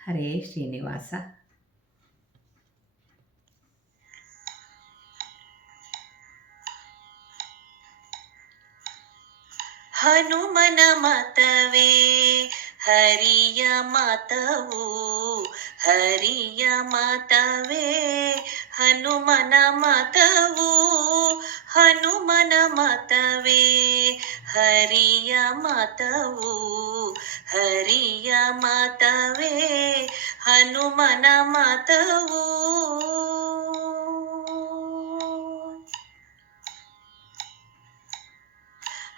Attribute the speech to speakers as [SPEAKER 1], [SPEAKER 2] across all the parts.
[SPEAKER 1] ಹರೇ ಶ್ರೀನಿವಾಸ
[SPEAKER 2] ಹನುಮನ ಮತವೇ ಹರಿಯ ಮತವು ಹರಿಯ ಮತವೇ ಹನುಮನ ಮತವು ಹನುಮನ ಮತವೇ ಹರಿಯ ಮತವು ಹರಿಯ ಮತವೇ ಹನುಮನ ಮತವು.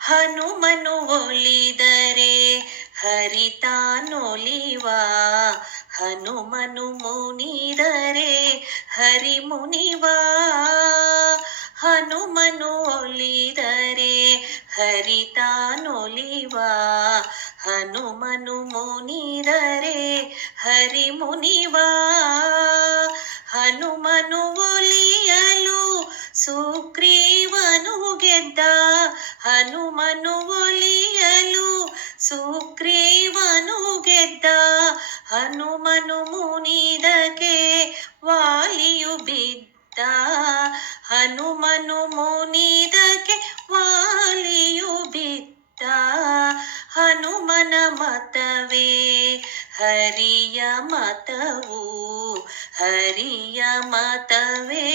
[SPEAKER 2] ಹನುಮನು ಒಲಿದರೆ ಹರಿತಾನೊಲಿವ ಹನುಮನು ಮುನಿದರೆ ಹರಿ ಮುನಿವ. ಹನುಮನು ಒಲಿದರೆ ಹರಿತಾನೊಲಿವ ಹನುಮನು ಮುನಿದರೆ ಹರಿ ಮುನಿವಾ ಹನುಮನು ಒಲಿಯಲು ಸುಗ್ರೀವನು ಗೆದ್ದ ಹನುಮನು ಹರಿಯ ಮತವು, ಹರಿಯ ಮತವೇ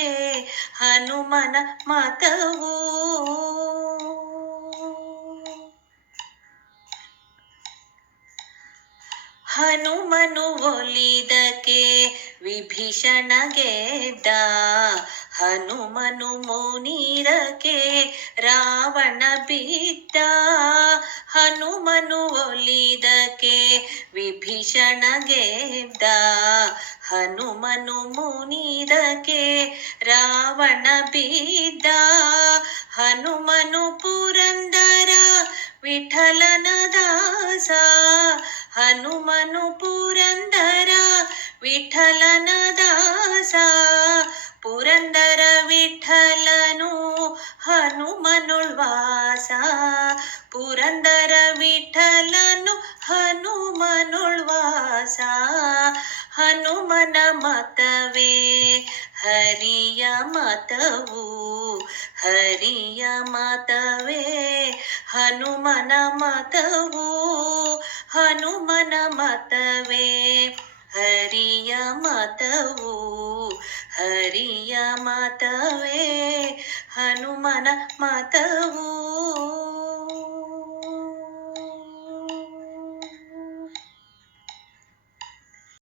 [SPEAKER 2] ಹನುಮನ ಮತವು. ಹನುಮನು ಒಲಿದಕ್ಕೆ ವಿಭೀಷಣ ಗೆದ್ದ ಹನುಮನು ಮುನೀರಕ್ಕೆ ರಾವಣ ಬಿದ್ದ, ಹನುಮನು ವಿಭೀಷಣ ಹನುಮನು ಮುನಿದಕ್ಕೆ ರಾವಣ ಬೀದ ಹನುಮನು ಪುರಂದರ ವಿಠಲನ ದಾಸ ಹನುಮನು ಪುರಂದರ ವಿಠಲನ ಹನುಮನುಳ್ವಾಸ ಹನುಮನ ಮತವೇ, ಹರಿಯ ಮತವು, ಹರಿಯ ಮತವೇ, ಹನುಮನ ಮತವು, ಹನುಮನ ಮತವೇ, ಹರಿಯ ಮತವು, ಹರಿಯ ಮತವೇ, ಹನುಮನ ಮತವು.